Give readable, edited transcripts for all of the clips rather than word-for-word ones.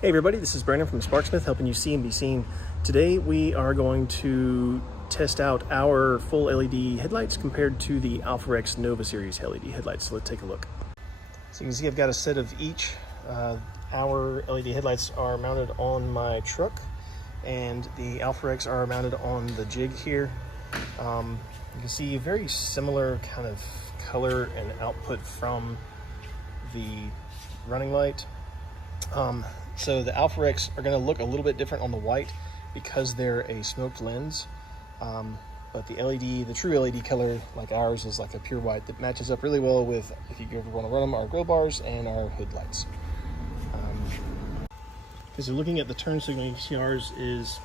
Hey everybody, this is Brandon from Sparksmith, helping you see and be seen. Today we are going to test out our full LED headlights compared to the Alpharex Nova Series LED headlights. So let's take a look. So you can see I've got a set of each. Our LED headlights are mounted on my truck, and the Alpharex are mounted on the jig here. You can see a very similar kind of color and output from the running light. So the Alpharex are going to look a little bit different on the white because they're a smoked lens, but the LED, the true LED color like ours, is like a pure white that matches up really well with, if you ever want to run them, our glow bars and our hood lights. As you're looking at the turn signal, you can see ours is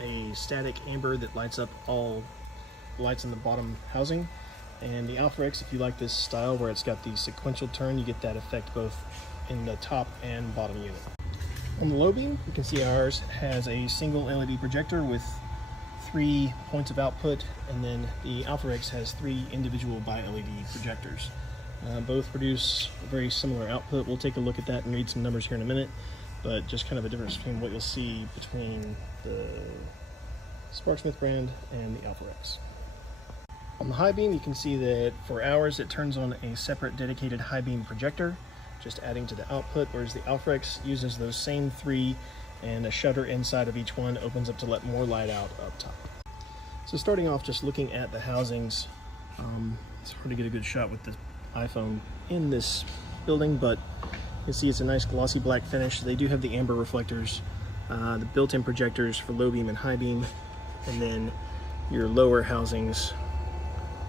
a static amber that lights up all lights in the bottom housing, and the Alpharex, if you like this style where it's got the sequential turn, you get that effect both in the top and bottom unit. On the low beam, you can see ours has a single LED projector with 3 points of output, and then the Alpharex has 3 individual bi-LED projectors. Both produce a very similar output. We'll take a look at that and read some numbers here in a minute, but just kind of a difference between what you'll see between the Sparksmith brand and the Alpharex. On the high beam, you can see that for ours it turns on a separate dedicated high beam projector, just adding to the output, whereas the Alpharex uses those same 3, and a shutter inside of each one opens up to let more light out up top. So starting off, just looking at the housings, it's hard to get a good shot with the iPhone in this building, but you can see it's a nice glossy black finish. They do have the amber reflectors, the built-in projectors for low beam and high beam, and then your lower housings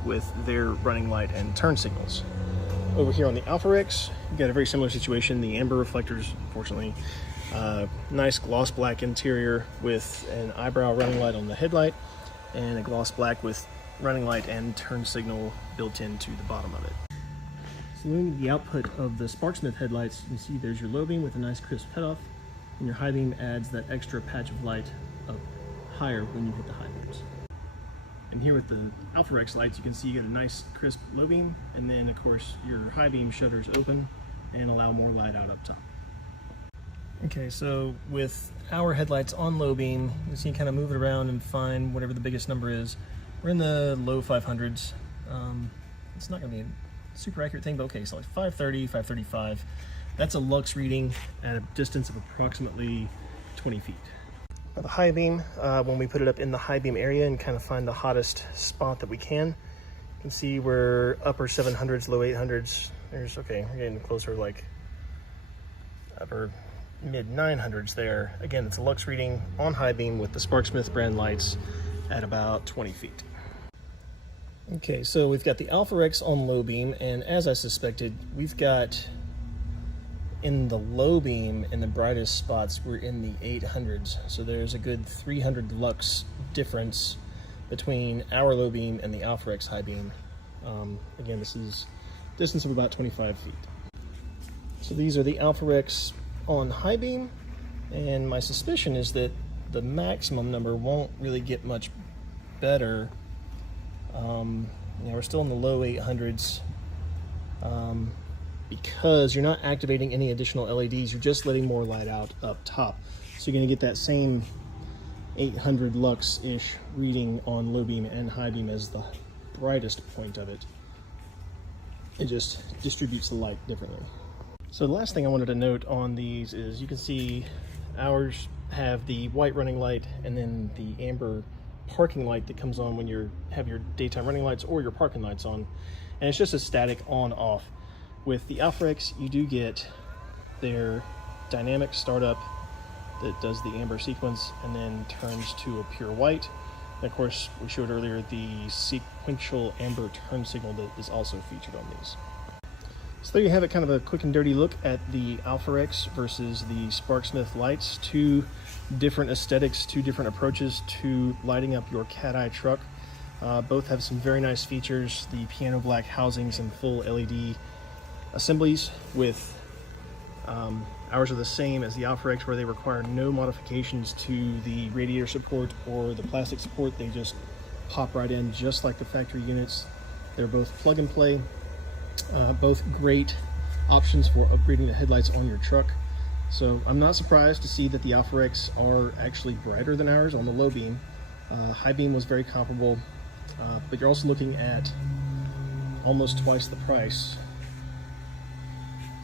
with their running light and turn signals. Over here on the Alpharex, you've got a very similar situation. The amber reflectors, unfortunately, nice gloss black interior with an eyebrow running light on the headlight, and a gloss black with running light and turn signal built into the bottom of it. So looking at the output of the Sparksmith headlights, you can see there's your low beam with a nice crisp cutoff, and your high beam adds that extra patch of light up higher when you hit the high beams. And here with the Alpharex lights, you can see you get a nice crisp low beam, and then of course your high beam shutters open and allow more light out up top. Okay, so with our headlights on low beam, you can kind of move it around and find whatever the biggest number is. We're in the low 500s. It's not going to be a super accurate thing, but okay, so like 530, 535. That's a lux reading at a distance of approximately 20 feet. The high beam, when we put it up in the high beam area and kind of find the hottest spot that we can, you can see we're upper 700s, low 800s. There's, okay, we're getting closer, like upper mid 900s there. Again, it's a lux reading on high beam with the Sparksmith brand lights at about 20 feet. Okay, so we've got the Alpharex on low beam, and as I suspected, we've got in the low beam, in the brightest spots, we're in the 800s. So there's a good 300 lux difference between our low beam and the Alpharex high beam. Again, this is a distance of about 25 feet. So these are the Alpharex on high beam, and my suspicion is that the maximum number won't really get much better. We're still in the low 800s. Because you're not activating any additional LEDs, you're just letting more light out up top. So you're going to get that same 800 lux-ish reading on low beam and high beam as the brightest point of it. It just distributes the light differently. So the last thing I wanted to note on these is you can see ours have the white running light and then the amber parking light that comes on when you have your daytime running lights or your parking lights on. And it's just a static on-off. With the Alpharex, you do get their dynamic startup that does the amber sequence and then turns to a pure white. And of course, we showed earlier the sequential amber turn signal that is also featured on these. So there you have it, kind of a quick and dirty look at the Alpharex versus the Sparksmith lights. 2 different aesthetics, 2 different approaches to lighting up your cat eye truck. Both have some very nice features, the piano black housings and full LED assemblies. With ours are the same as the Alpharex, where they require no modifications to the radiator support or the plastic support. They just pop right in just like the factory units. They're both plug and play, both great options for upgrading the headlights on your truck. So I'm not surprised to see that the Alpha X are actually brighter than ours on the low beam. High beam was very comparable, but you're also looking at almost twice the price.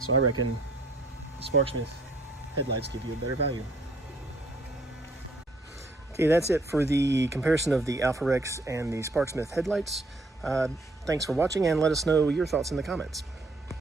So I reckon the Sparksmith headlights give you a better value. Okay, that's it for the comparison of the Alpha X and the Sparksmith headlights. Thanks for watching, and let us know your thoughts in the comments.